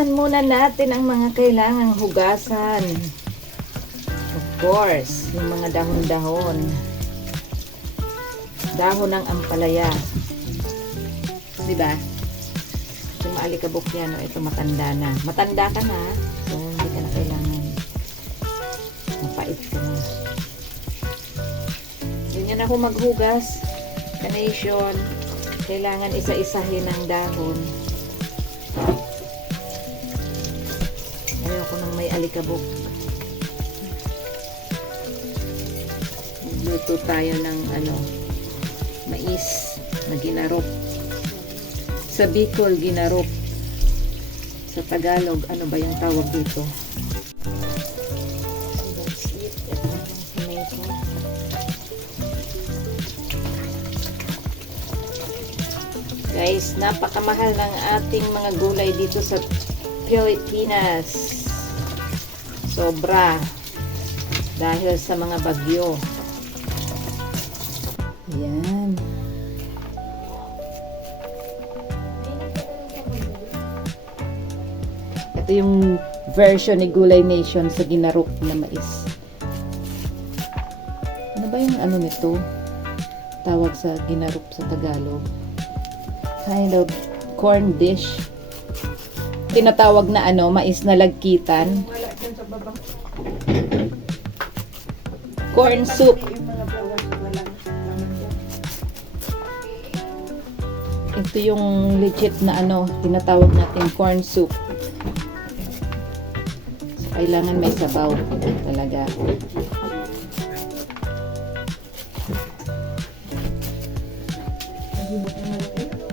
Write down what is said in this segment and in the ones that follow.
Hugasan muna natin ang mga kailangang hugasan. Of course, yung mga dahon-dahon. Dahon ng ampalaya. Diba? Yung maalikabok yan, ito matanda na. Matanda ka na, so hindi ka na kailangan. Mapait ka na. Ganyan ako maghugas. Carnation. Kailangan isa-isahin ang dahon. Ayoko nang may alikabok. Magluto tayo ng mais na ginarop. Sa Bicol, ginarop. Sa Tagalog, ano ba yung tawag dito? So that's it. Ito yung tomato. Guys, napakamahal ng ating mga gulay dito sa Pilipinas. Sobra. Dahil sa mga bagyo. Ayan. Ito yung version ni Gulay Nation sa ginarok na mais. Ano ba yung nito? Tawag sa ginarok sa Tagalog. Kind of corn dish. Tinatawag na mais na lagkitan. Corn soup. Ito yung legit na tinatawag natin corn soup. So, kailangan may sabaw talaga.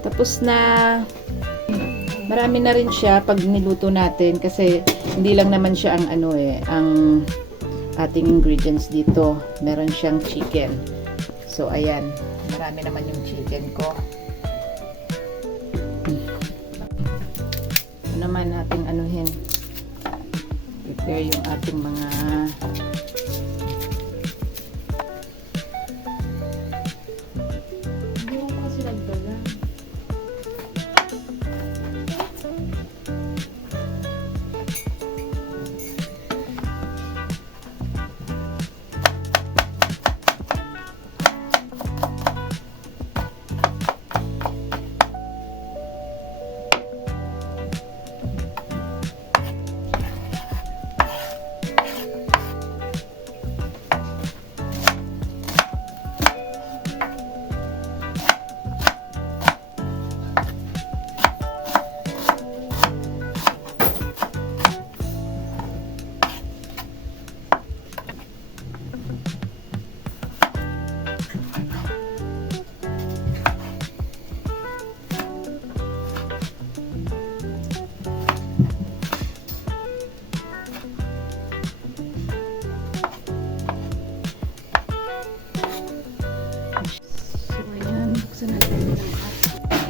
Tapos na, marami na rin siya pag niluto natin kasi hindi lang naman siya ang ang ating ingredients dito. Meron siyang chicken. So ayan, marami naman yung chicken ko. Ito naman ating prepare yung ating mga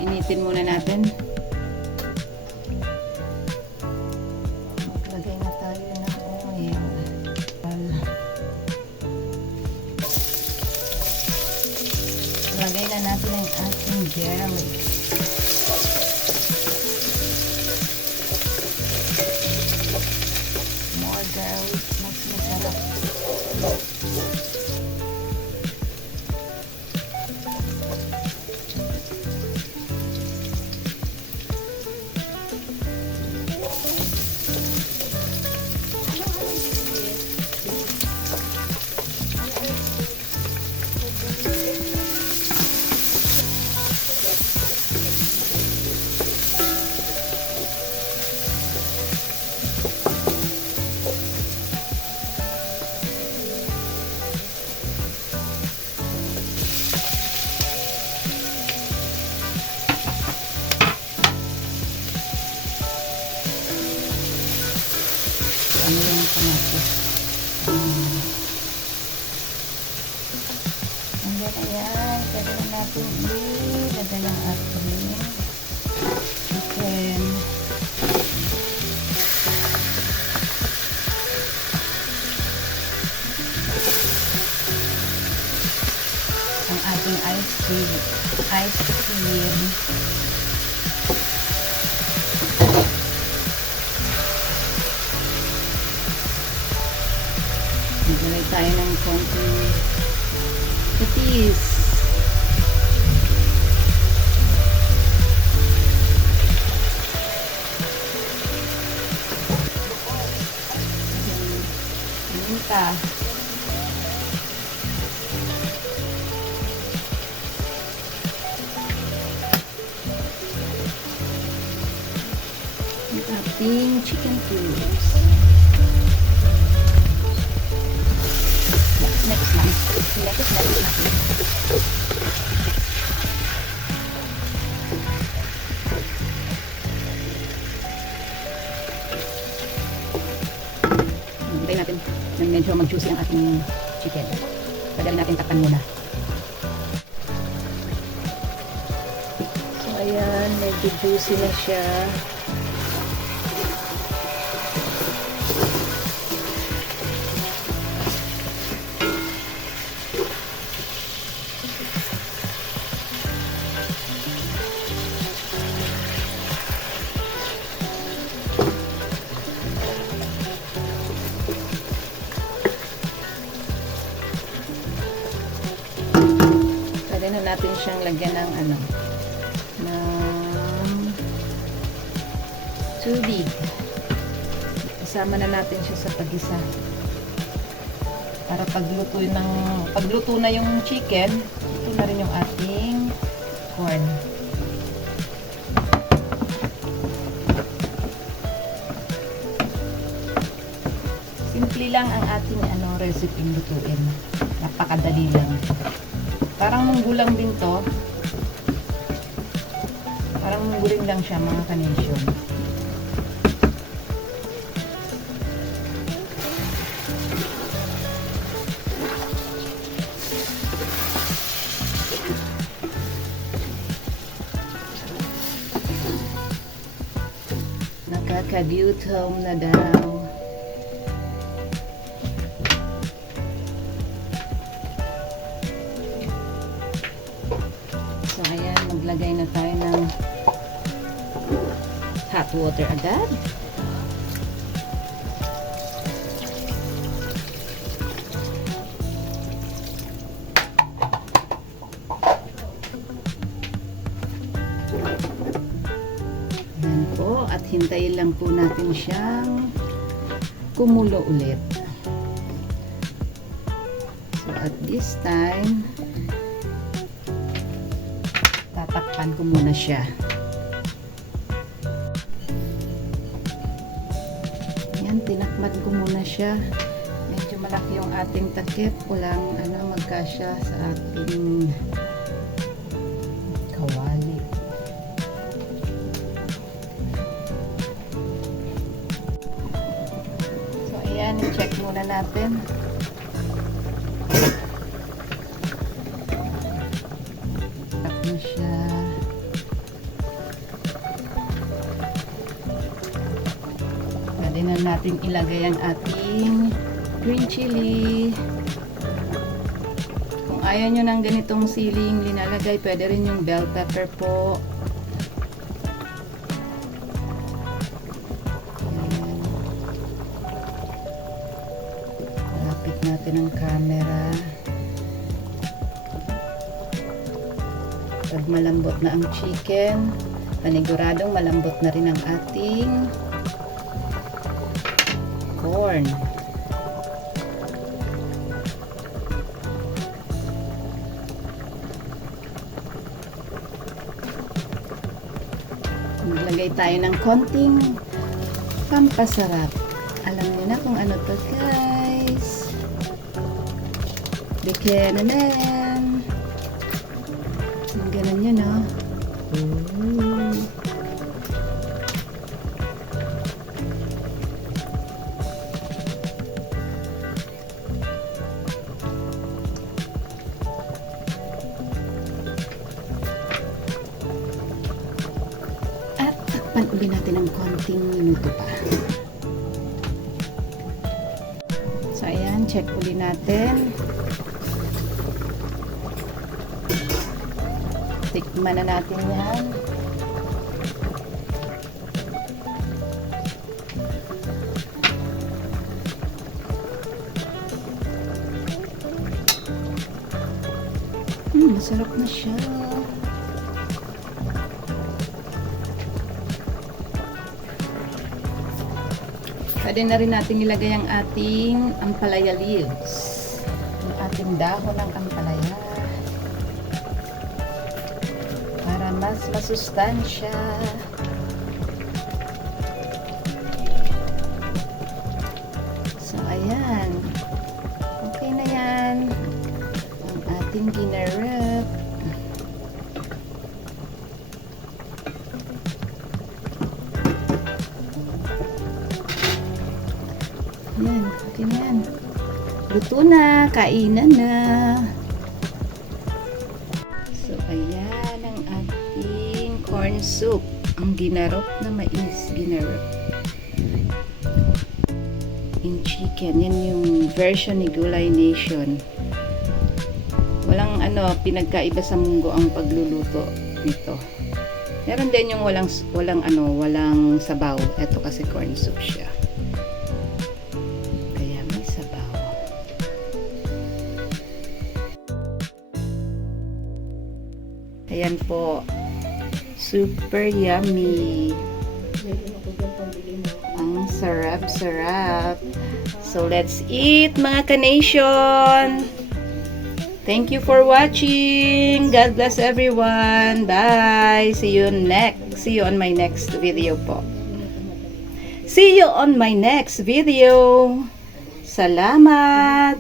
initin muna natin. Maglagay na tayo ng oil. Lagay na natin ang ating garlic. More garlic, mas masarap. Ano yung kamatis? Hanggang na yan. Pwede na natin ilagay ang ating chicken. Ang ating ice cream. tayo ng konting patis. Minta. Ating chicken cubes. Next lang. Next. Hintayin natin na medyo mag-juicy ang ating chicken. Pwede natin takpan muna. So ayan, medyo juicy na siya. Pwede na natin siyang lagyan ng ng tubig. Isama na natin siya sa pag-isa. Para pagluto na yung chicken, ito na rin yung ating corn. Simple lang ang ating recipe lutuin. Napakadali lang. Parang munggulang din to. Parang mungguling lang siya mga kanesyon. Nakakagutom na daw. So, ayan, maglagay na tayo ng hot water agad. Ayan po, at hintayin lang po natin siyang kumulo ulit. So, at this time, tatakpan ko muna siya. Yan, tinakpan ko muna siya. Medyo malaki yung ating takip. Walang magkasya sa ating kawali. So, ayan, i-check muna natin. Siya. Pwede na natin ilagay ang ating green chili. Kung ayaw nyo ng ganitong siling linalagay, pwede rin yung bell pepper po. Ayan. Lapit natin ang camera. Pag malambot na ang chicken, paniguradong malambot na rin ang ating corn. Maglagay tayo ng konting pampasarap. Alam niyo na kung ano to, guys. Buchanan. Ganun yun, no? At takpan uli natin ng konting minuto pa. So, ayan. Check uli natin. Tikman na natin yan. Masarap na siya. Pwede na rin natin ilagay ang ating ampalaya leaves. Ang ating dahon ng ampalaya. Para mas masustansya. So, ayan. Okay na yan. Ang ating ginarap. Yan, okay na yan. Luto na, kainan na. So, ayan ang ating corn soup. Ang ginarap na mais, ginarap. In chicken, yan yung version ni Gulay Nation. Walang pinagkaiba sa munggo ang pagluluto nito. Meron din yung walang sabaw. Ito kasi corn soup siya. Ayan po. Super yummy. Ang sarap-sarap. So, let's eat mga ka-nation. Thank you for watching. God bless everyone. Bye. See you on my next video po. See you on my next video. Salamat.